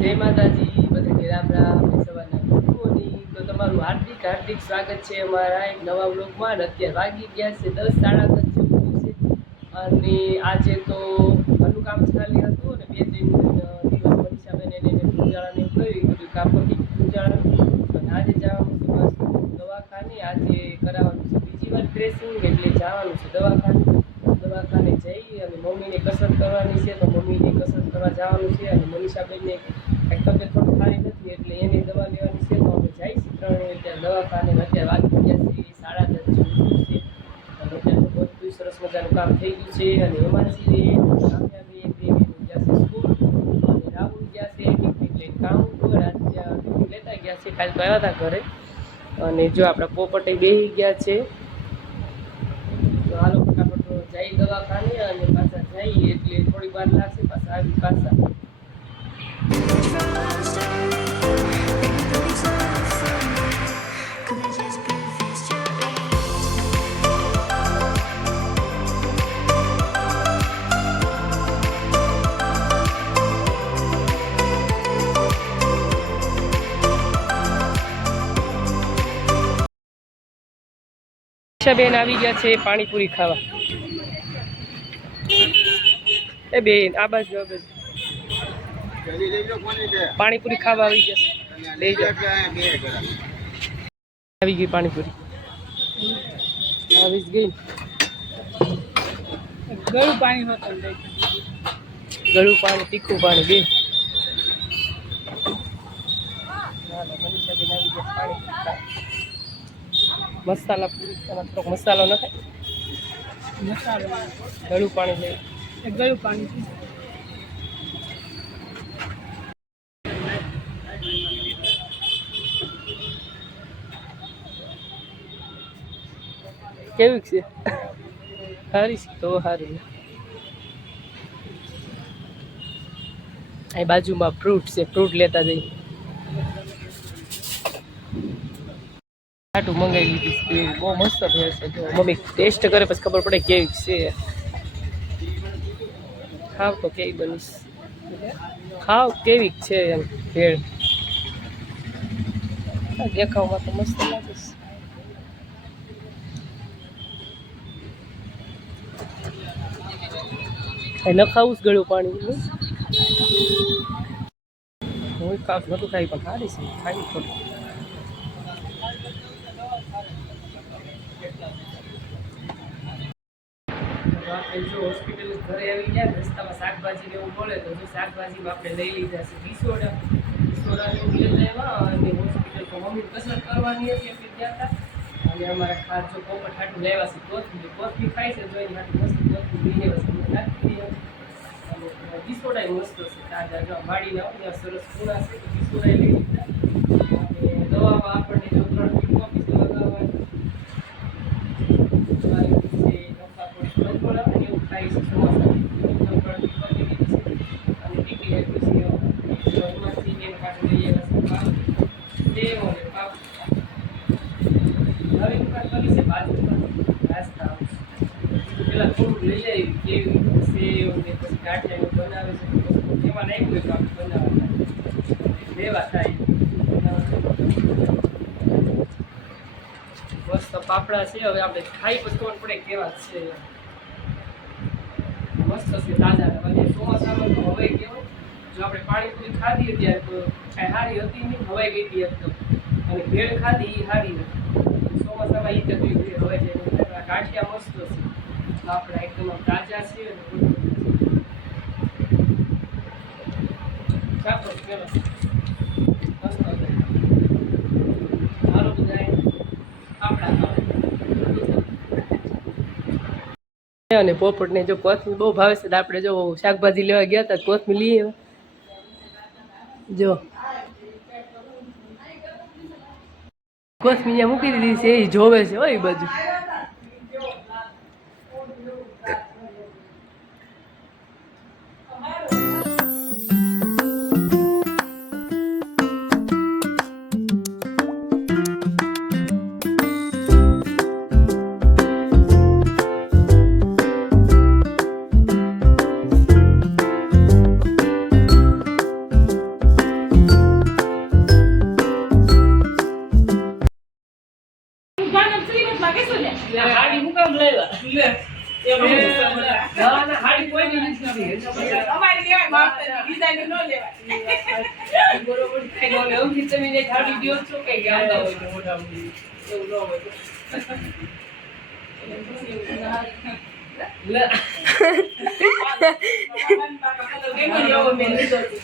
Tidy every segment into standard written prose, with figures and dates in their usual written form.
જય માતાજી, બધાને રામ રામ, સવારના ગુડ મોર્નિંગ. તો તમારું હાર્દિક હાર્દિક સ્વાગત છે અમારા એક નવા વ્લોગમાં. અત્યારે વાગી ગયા છે 10 સાડા 10 જેવું છે અને આજે તો ઘરનું કામ ચાલી હતું અને 2-3 દિવસ મનીષાબેન એને પૂજાળાને એવું કર્યું, બધું કામ પતી પૂજાળાનું. અને આજે જવાનું છે પાછું દવાખાને. આજે કરાવવાનું છે બીજી વાર ડ્રેસિંગ, એટલે જવાનું છે દવાખાને જઈ અને મમ્મીને કસરત કરવાની છે, તો મમ્મીને કસરત કરવા જવાનું છે. અને મનીષાબેનને કંઈક તબિયત થોડી સારી નથી એટલે એની દવા લેવાની છે, તો અમે જઈશું ત્રણે અત્યારે દવાખાને. અત્યારે વાગી ગયા છે 10:30 જેવું છે અને અત્યારે તો બધું સરસ મજાનું કામ થઈ ગયું છે. અને એમાં છીએ કામયાબી એક બે ગયા છે સ્કૂલ અને રાહુલ ગયા છે ટિફિન લઈને કામ ઉપર. આજે ટિફિન લેતા ગયા છે, કાલે તો આવ્યા હતા ઘરે. અને જો આપણા પોપટે બેસી ગયા છે. તો હાલો ફટાફટ જઈ દવાખાને અને પાછા જઈએ એટલે થોડી વાર લાગશે, પાછા આવી પાછા. બેન આવી ગયા છે પાણીપુરી ખાવા. એ બેન આ બાજુ પાણીપુરી ખાવા આવી ગયા છે, લઈ જાઓ. આવી ગઈ પાણીપુરી, આવી જ ગઈ. ગળું પાણી હોતું, ગળું પાણી તીખું પાણી બે. મનીષાબેન આવી ગયા પાણી. મસાલા પૂરી થોડોક મસાલો નખાય, મસાલો ગળું પાણી લઈ, ગળું પાણી. કેવી છે? સારી છે તો સારું. અહીં બાજુમાં ફ્રૂટ છે, ફ્રૂટ લેતા જઈએ. ખાટું મંગાવી લીધી, બહુ મસ્ત ભેળ છે. જો મમ્મી ટેસ્ટ કરે પછી ખબર પડે કેવી છે. ખાવ તો કેવી બનીશ, ખાવ કેવી છે એમ ભેળ. દેખાવમાં તો મસ્ત લાગીશ. ન ખાવું જ ગળું પાણી. હું ખાસ નતું ખાઈ પણ સારી છે, ખાઈ થોડું. જો હોસ્પિટલ ઘરે આવી ગયા, રસ્તામાં શાકભાજી ને એવું મળે તો શાકભાજીમાં આપણે લઈ લીધા છે ડીસોડા એવું લેતા આવ્યા. અને હોસ્પિટલ તો મમ્મી કસરત કરવાની હતી એટલે ગયા હતા. અને અમારા ખાસ જો પોપટ હાટું લેવા છે કોથમી ખાય છે, જોઈને હાટું મસ્ત કોથમી લઈ લેવા છે, નાખી દઈએ. અને ડીસોડા મસ્ત છે તાજા, જો વાડીને આવું સરસ પૂરા છે તો ડીસોડા લઈ લીધા. અને દવામાં આપણને જો 3 કોપી લગાવવાની ખાઈ છે ચોમાસા અને ટીકી એમાંથી એક પાછું લઈ આવ્યા છે સેવ અને પાપ. હવે દુકાન કરી છે બાજુમાં નાસ્તા પેલા થોડુંક લઈ આવી કેવી સેવ ને પછી ગાંઠિયાનું બનાવે છે, એમાં નાખ્યું હોય તો આપણે બનાવવાના લેવા થાય. મસ્ત પાપડા છે, હવે આપણે ખાઈ પછી ખબર પડે કેવા છે. મસ્ત છે તાજા. અને ચોમાસામાં તો હવાઈ ગયો, જો આપણે પાણીપુરી ખાધી ત્યારે તો કાંઈ સારી હતી નહીં, હવાઈ ગઈ હતી એકદમ. અને ભેળ ખાધી એ સારી હતી. ચોમાસામાં એ તકલીફ છે, હવાઈ જાય. ગાંઠિયા મસ્ત છે, આપણા એકદમ તાજા છે. ચાલો પેલો મસ્ત સારું બધા આપણા. અને પોપટને જો કોથમીર બહુ ભાવે છે, આપણે જો શાકભાજી લેવા ગયા હતા કોથમીર લઈએ. જો કોથમીર મૂકી દીધી છે, એ જોવે છે હોય બાજુ. ડિઝાઇન નો લેવાય બરોબર કઈ નો લેવું કે તમે જે ખાડી ગયો છો કઈ ગાતા હોય તો મોટા મોટી એવું ન હોય તો. લે એવો મેં લીધો છે.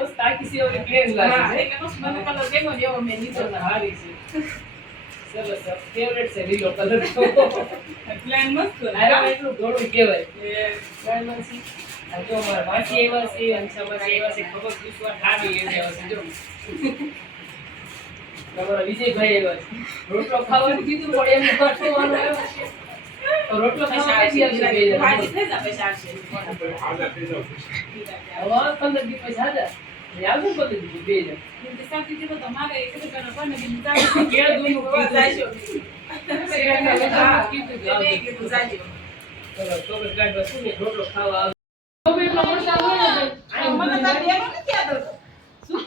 મસ્ત આખી સેવ ને પ્લેન લાગે છે. મને કલર કેવો ને એવો મેં લીધો તો હારી છે. સરસ ફેવરેટ છે લીલો કલર તો. પ્લાન મસ્ત આ એટલું ઘણું કહેવાય. પ્રાઇમસી આ જો મારા માસી આવ્યા છે અંશામાંથી આવ્યા છે ખબર વિશ્વાસ ખાવી એને આવશે જો. તમારા વિજયભાઈ આવ્યા છે. રોટલો ખાવાનું કીધું પણ એમને કઠવાનું આવ્યો છે. તો રોટલો ખાવા કઈ આવશે બે જણ? ભાજી થઈ જાય પૈસા આવશે હવે 15 દિવસ પછી હાજર આવશે 15 દિવસ બે જણ. સાચી કીધું તો મારે એક રૂપિયાનો પણ બીજું કેળ દૂધનું ચાલુ જાયશો કીધું કે બે આવજો. કીધું જાજો ચલો ચોકલેટ કાઢવા શું ને રોટલો ખાવા આવજો. હવે એટલો વરસાદ હોય ને ભાઈ, મને તો દેવો નથી યાદ હતો શું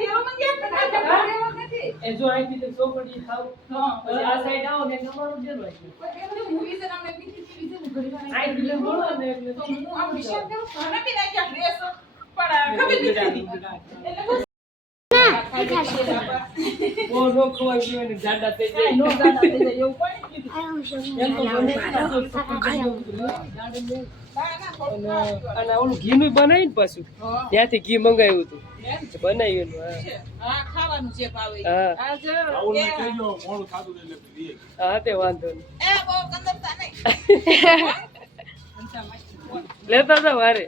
દેવો મને યાદ નથી એ જો અહીંથી તો ચોકડી ખાવ પછી આ સાઈડ આવો ને તમારું જ હોય છે. મૂવી છે નામે બીજી બીજી ઘડી વાર અહીંથી તો બોલો ને એટલે તો હું આમ વિચાર કરું ખાના પી નાખ્યા ડ્રેસ પણ ખબર નથી એટલે બહુ નો ખવાય પીવાય ને જાડા થઈ જાય. નો ગાડા થઈ જાય એવું પણ કીધું એમ તો બને જ ના. અને ઓલું ઘીનું બનાવ્યું ને પાછું ત્યાંથી ઘી મંગાવ્યું હતું બનાવ્યું એનું. હા ખાવાનું છે ભાવે હા. આ જો હા તે વાંધો નહીં. એ બહુ કંદરતા નહીં લેતા હતા વારે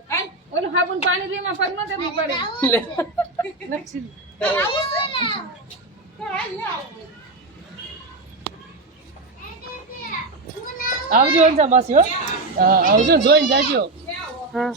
ઓલું સાબુન પાણી લેમાં પગ ન દેવું પડે લે. આવજો અંજા માસી હો. હા આવજો ને જોઈને જાજો. હા